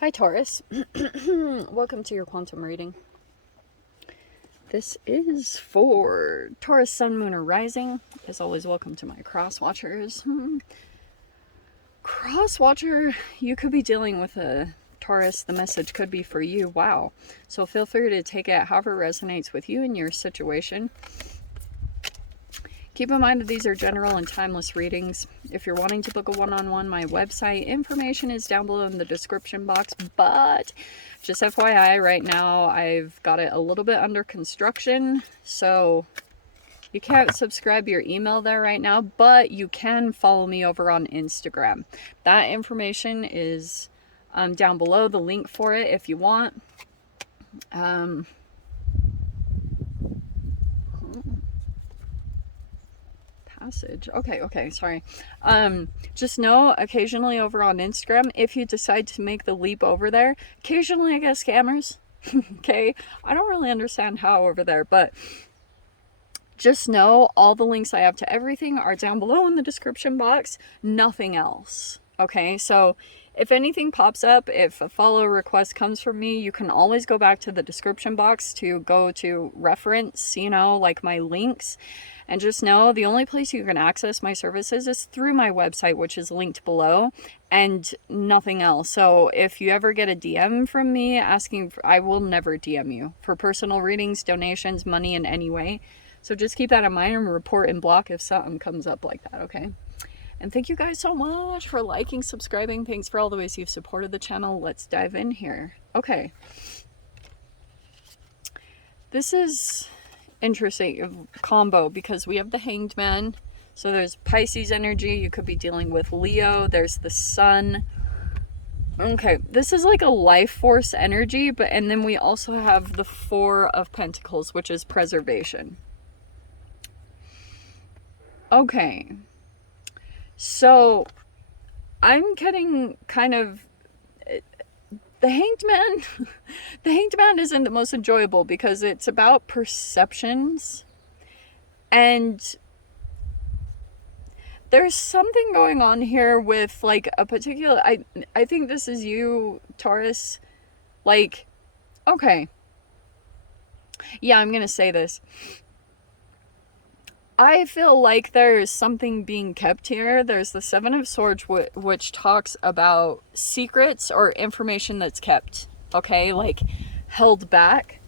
Hi Taurus, welcome to your quantum reading. This is for Taurus, Sun, Moon, or Rising. As always, welcome to my cross watchers. Cross watcher, you could be dealing with a Taurus. The message could be for you. Wow. So feel free to take it however resonates with you and your situation. Keep in mind that these are general and timeless readings. If you're wanting to book a one-on-one, my website information is down below in the description box. But just FYI, right now I've got it a little bit under construction. So you can't subscribe your email there right now, but you can follow me over on Instagram. That information is down below, the link for it if you want. Okay, sorry. Just know, occasionally over on Instagram, if you decide to make the leap over there, occasionally I get scammers. Okay, I don't really understand how over there, but just know all the links I have to everything are down below in the description box, nothing else. Okay, so if anything pops up, if a follow request comes from me, you can always go back to the description box to go to reference, like my links. And just know the only place you can access my services is through my website, which is linked below, and nothing else. So if you ever get a DM from me asking, I will never DM you for personal readings, donations, money in any way. So just keep that in mind and report and block if something comes up like that, okay? And thank you guys so much for liking, subscribing. Thanks for all the ways you've supported the channel. Let's dive in here. Okay. This is interesting combo because we have the Hanged Man. So there's Pisces energy. You could be dealing with Leo. There's the Sun. Okay, this is like a life force energy, and then we also have the Four of Pentacles, which is preservation. Okay. So I'm getting kind of the Hanged Man. The Hanged Man isn't the most enjoyable because it's about perceptions, and there's something going on here with like a particular, I think this is you, Taurus. Like, okay, yeah, I'm gonna say this. I feel like there's something being kept here. There's the Seven of Swords, which talks about secrets or information that's kept, okay? Like, held back.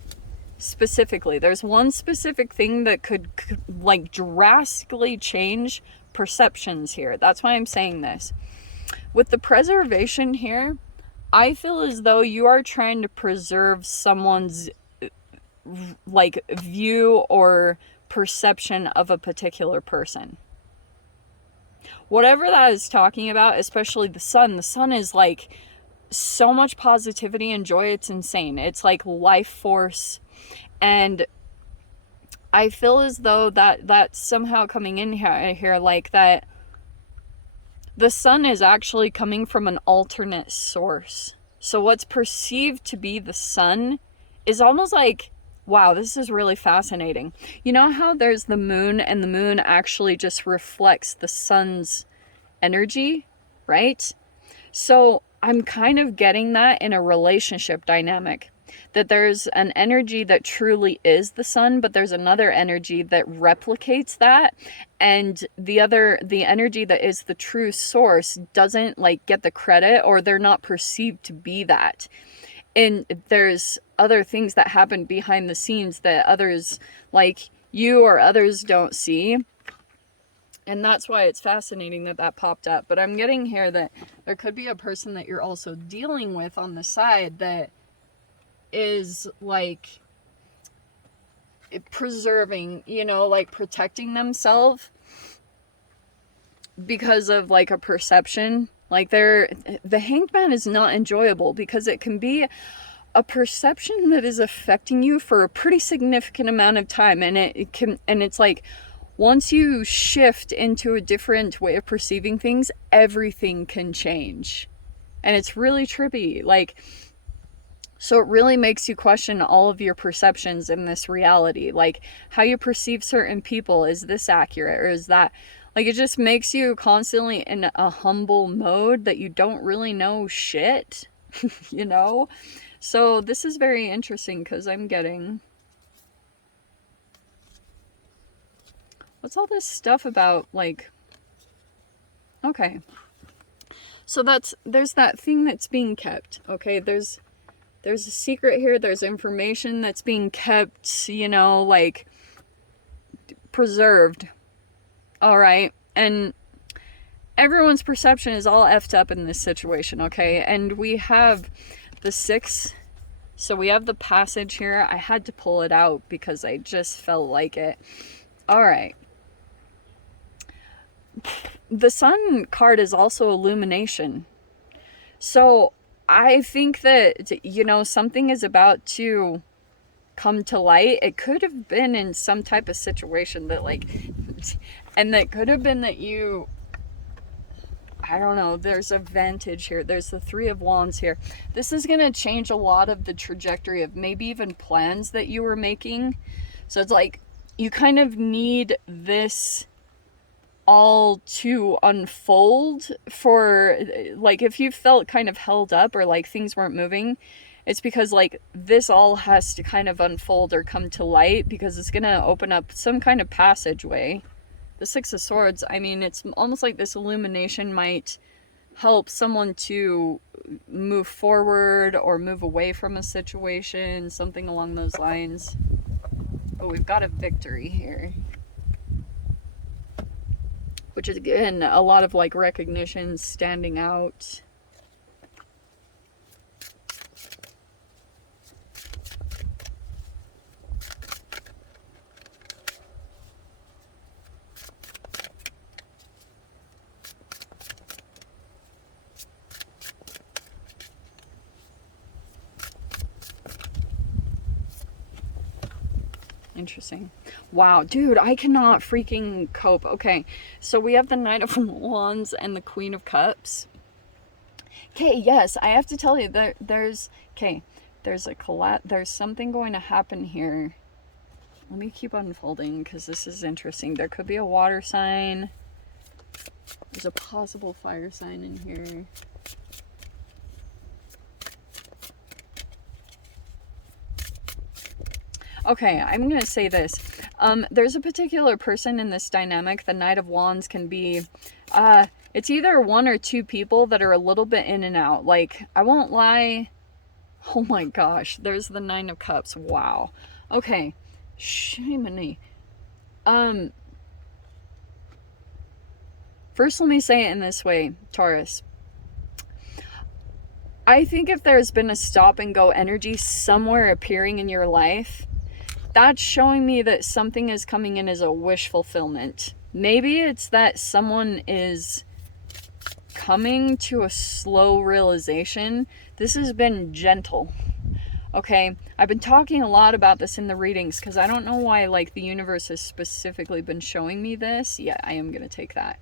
Specifically, there's one specific thing that could like drastically change perceptions here. That's why I'm saying this. With the preservation here, I feel as though you are trying to preserve someone's like view or perception of a particular person. Whatever that is talking about, especially the Sun. The Sun is like so much positivity and joy. It's insane. It's like life force. And I feel as though that's somehow coming in here like that the Sun is actually coming from an alternate source. So what's perceived to be the Sun is almost like, wow, this is really fascinating. You know how there's the moon, and the moon actually just reflects the sun's energy, right? So I'm kind of getting that in a relationship dynamic, that there's an energy that truly is the sun, but there's another energy that replicates that, and the energy that is the true source doesn't like get the credit, or they're not perceived to be that. And there's other things that happen behind the scenes that others like you or others don't see. And that's why it's fascinating that popped up. But I'm getting here that there could be a person that you're also dealing with on the side that is like preserving, like protecting themselves because of like a perception. Like the Hanged Man is not enjoyable because it can be a perception that is affecting you for a pretty significant amount of time, and it's like once you shift into a different way of perceiving things, everything can change, and it's really trippy. Like, so it really makes you question all of your perceptions in this reality, like how you perceive certain people. Is this accurate, or is that? Like, it just makes you constantly in a humble mode that you don't really know shit. you know? So this is very interesting because I'm getting... What's all this stuff about, like... Okay. So there's that thing that's being kept, okay? There's a secret here. There's information that's being kept, you know, like, preserved. All right? And everyone's perception is all effed up in this situation, okay? And we have the 6... So we have the passage here. I had to pull it out because I just felt like it. All right. The Sun card is also Illumination. So I think that, you know, something is about to come to light. It could have been in some type of situation that, like, and that could have been that you... I don't know, there's a vantage here. There's the 3 of Wands here. This is going to change a lot of the trajectory of maybe even plans that you were making. So it's like, you kind of need this all to unfold for, like, if you felt kind of held up or like things weren't moving, it's because, like, this all has to kind of unfold or come to light because it's going to open up some kind of passageway. The 6 of Swords, I mean, it's almost like this illumination might help someone to move forward or move away from a situation, something along those lines. Oh, we've got a victory here. Which is, again, a lot of, like, recognition, standing out. Interesting. Wow, dude, I cannot freaking cope. Okay, so we have the Knight of Wands and the Queen of Cups. Okay, yes, I have to tell you that there's something going to happen here. Let me keep unfolding because this is interesting. There could be a water sign. There's a possible fire sign in here. Okay, I'm going to say this. There's a particular person in this dynamic. The Knight of Wands can be... it's either 1 or 2 people that are a little bit in and out. Like, I won't lie. Oh my gosh. There's the 9 of Cups. Wow. Okay. Shiminy. First, let me say it in this way, Taurus. I think if there's been a stop and go energy somewhere appearing in your life, that's showing me that something is coming in as a wish fulfillment. Maybe it's that someone is coming to a slow realization. This has been gentle. Okay, I've been talking a lot about this in the readings because I don't know why, like, the universe has specifically been showing me this. Yeah, I am going to take that.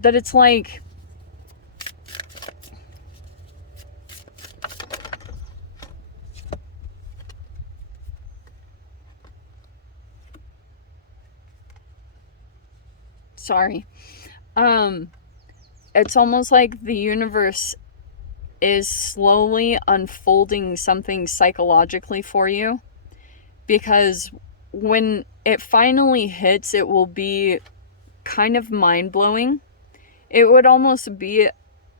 That it's like... Sorry. It's almost like the universe is slowly unfolding something psychologically for you, because when it finally hits, it will be kind of mind-blowing. It would almost be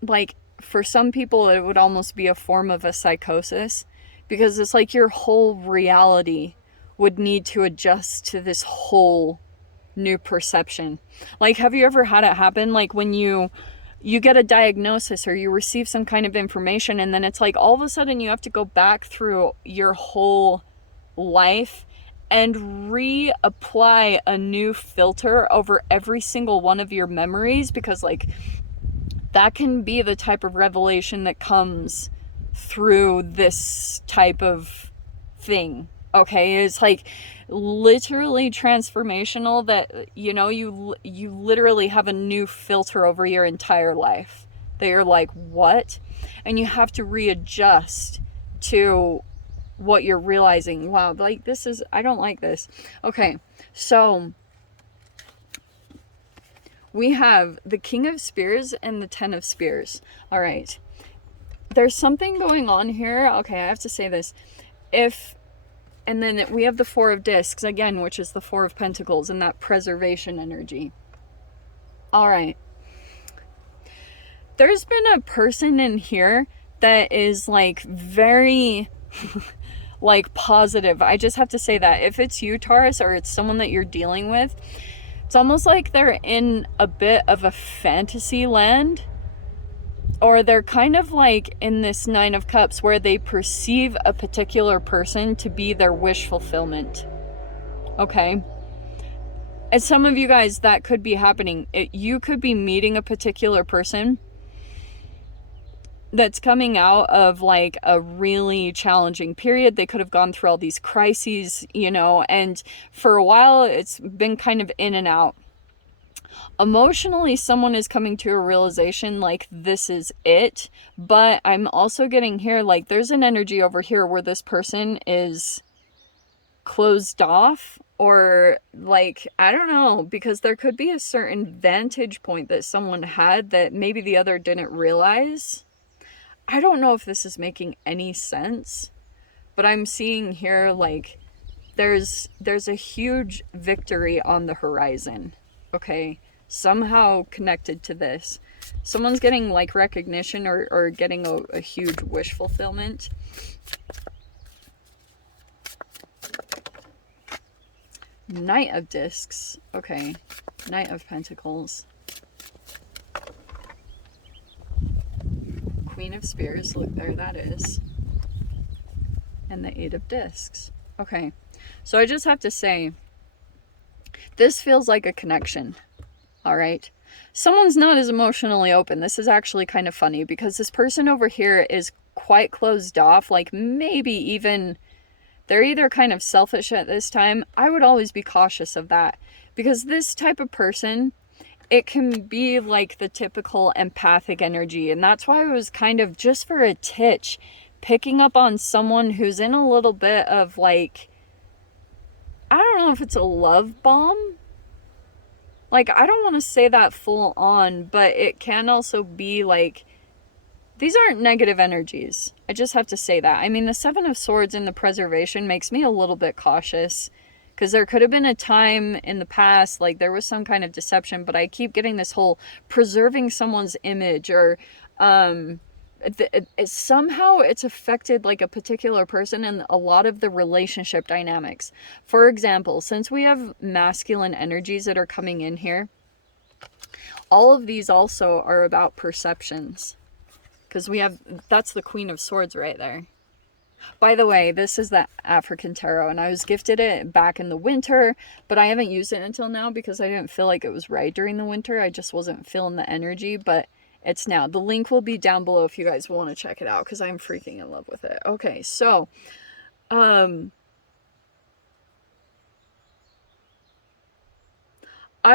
like, for some people, it would almost be a form of a psychosis, because it's like your whole reality would need to adjust to this whole new perception. Like, have you ever had it happen, like when you get a diagnosis or you receive some kind of information, and then it's like all of a sudden you have to go back through your whole life and reapply a new filter over every single one of your memories, because, like, that can be the type of revelation that comes through this type of thing. Okay, it's like literally transformational, that, you know, you literally have a new filter over your entire life that you're like, what? And you have to readjust to what you're realizing. Wow, like, this is, I don't like this. Okay, so we have the King of Spears and the Ten of Spears. All right. There's something going on here. Okay, I have to say this. And then we have the Four of Discs again, which is the Four of Pentacles and that preservation energy. All right. There's been a person in here that is like very like positive. I just have to say that. If it's you, Taurus, or it's someone that you're dealing with, it's almost like they're in a bit of a fantasy land. Or they're kind of like in this Nine of Cups where they perceive a particular person to be their wish fulfillment. Okay? And some of you guys, that could be happening. You could be meeting a particular person that's coming out of like a really challenging period. They could have gone through all these crises, you know, and for a while it's been kind of in and out. Emotionally, someone is coming to a realization like this is it, but I'm also getting here like there's an energy over here where this person is closed off, or like, I don't know, because there could be a certain vantage point that someone had that maybe the other didn't realize. I don't know if this is making any sense, but I'm seeing here like there's a huge victory on the horizon. Okay, somehow connected to this. Someone's getting like recognition or getting a huge wish fulfillment. Knight of Discs. Okay. Knight of Pentacles. Queen of Spears. Look, there that is. And the Eight of Discs. Okay. So I just have to say, this feels like a connection. All right. Someone's not as emotionally open. This is actually kind of funny because this person over here is quite closed off. Like maybe even they're either kind of selfish at this time. I would always be cautious of that because this type of person, it can be like the typical empathic energy. And that's why I was kind of just for a titch picking up on someone who's in a little bit of like, I don't know if it's a love bomb. Like, I don't want to say that full on, but it can also be like, these aren't negative energies. I just have to say that. I mean, the Seven of Swords in the preservation makes me a little bit cautious because there could have been a time in the past, like there was some kind of deception, but I keep getting this whole preserving someone's image or somehow it's affected like a particular person and a lot of the relationship dynamics. For example, since we have masculine energies that are coming in here, all of these also are about perceptions. Because we have, that's the Queen of Swords right there. By the way, this is the African Tarot, and I was gifted it back in the winter, but I haven't used it until now because I didn't feel like it was right during the winter. I just wasn't feeling the energy, but it's now. The link will be down below if you guys want to check it out because I'm freaking in love with it. Okay, so, I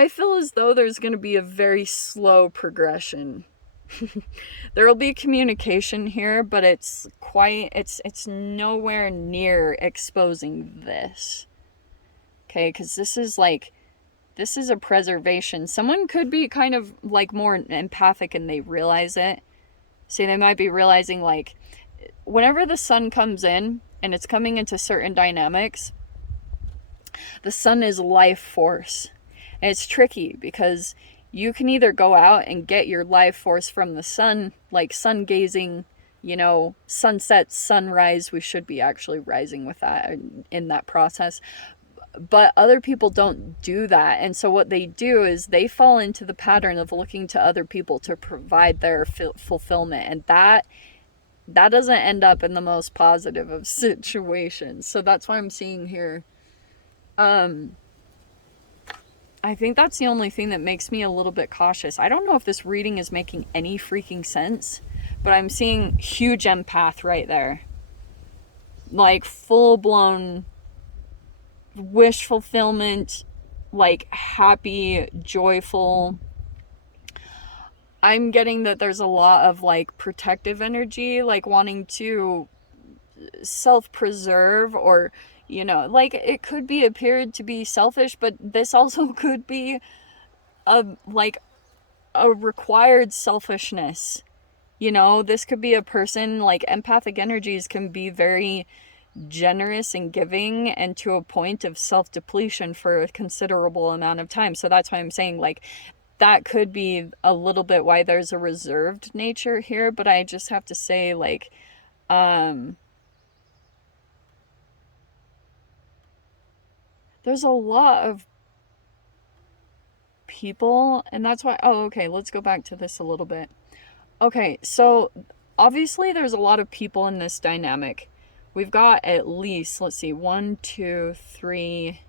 feel as though there's going to be a very slow progression. There will be communication here, but it's nowhere near exposing this. Okay, because this is a preservation. Someone could be kind of like more empathic and they realize it. See, they might be realizing like whenever the sun comes in and it's coming into certain dynamics, the sun is life force. And it's tricky because you can either go out and get your life force from the sun, like sun gazing, you know, sunset, sunrise. We should be actually rising with that in that process. But other people don't do that. And so what they do is they fall into the pattern of looking to other people to provide their fulfillment. And that doesn't end up in the most positive of situations. So that's why I'm seeing here. I think that's the only thing that makes me a little bit cautious. I don't know if this reading is making any freaking sense, but I'm seeing huge empath right there. Like full-blown wish fulfillment, like happy, joyful. I'm getting that there's a lot of like protective energy, like wanting to self-preserve or, you know, like it could be appeared to be selfish, but this also could be like a required selfishness. You know, this could be a person, like empathic energies can be very generous and giving and to a point of self-depletion for a considerable amount of time. So that's why I'm saying, like, that could be a little bit why there's a reserved nature here. But I just have to say, like, there's a lot of people, and that's why, oh, okay, let's go back to this a little bit. Okay, so obviously there's a lot of people in this dynamic. We've got at least, let's see, 1, 2, 3,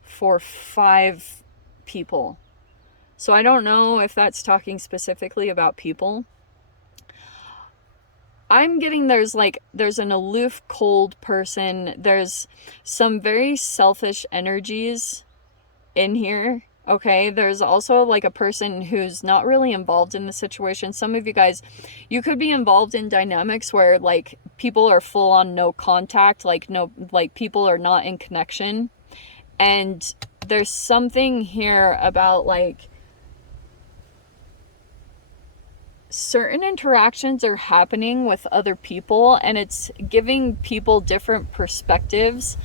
4, 5 people. So I don't know if that's talking specifically about people. I'm getting there's an aloof, cold person. There's some very selfish energies in here. Okay, there's also like a person who's not really involved in the situation. Some of you guys, you could be involved in dynamics where like people are full on no contact, like no, like people are not in connection. And there's something here about like certain interactions are happening with other people, and it's giving people different perspectives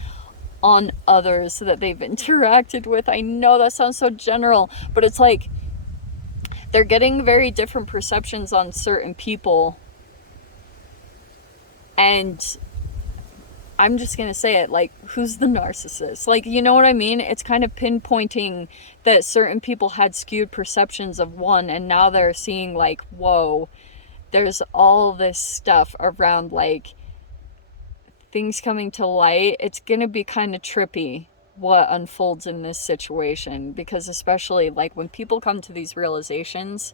on others that they've interacted with. I know that sounds so general, but it's like they're getting very different perceptions on certain people. And I'm just going to say it, like, who's the narcissist? Like, you know what I mean? It's kind of pinpointing that certain people had skewed perceptions of one, and now they're seeing, like, whoa, there's all this stuff around, like, things coming to light. It's going to be kind of trippy what unfolds in this situation, because especially, like, when people come to these realizations,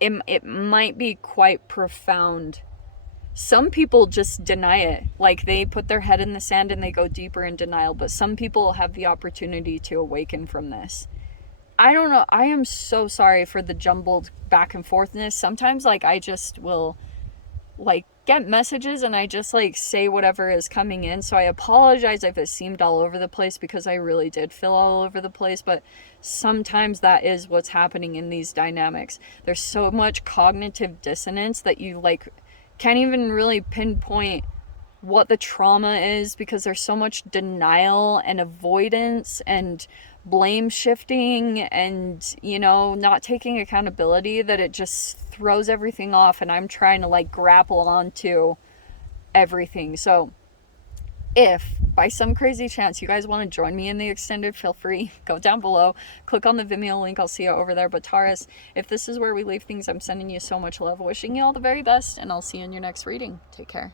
it might be quite profound. Some people just deny it. Like, they put their head in the sand and they go deeper in denial. But some people have the opportunity to awaken from this. I don't know. I am so sorry for the jumbled back and forthness. Sometimes, like, I just will, like, get messages and I just, like, say whatever is coming in. So I apologize if it seemed all over the place, because I really did feel all over the place. But sometimes that is what's happening in these dynamics. There's so much cognitive dissonance that you, like, can't even really pinpoint what the trauma is, because there's so much denial and avoidance and blame shifting and, you know, not taking accountability, that it just throws everything off. And I'm trying to like grapple onto everything. So if by some crazy chance you guys want to join me in the extended, feel free, go down below, click on the Vimeo link, I'll see you over there. But Taurus, if this is where we leave things, I'm sending you so much love, wishing you all the very best, and I'll see you in your next reading. Take care.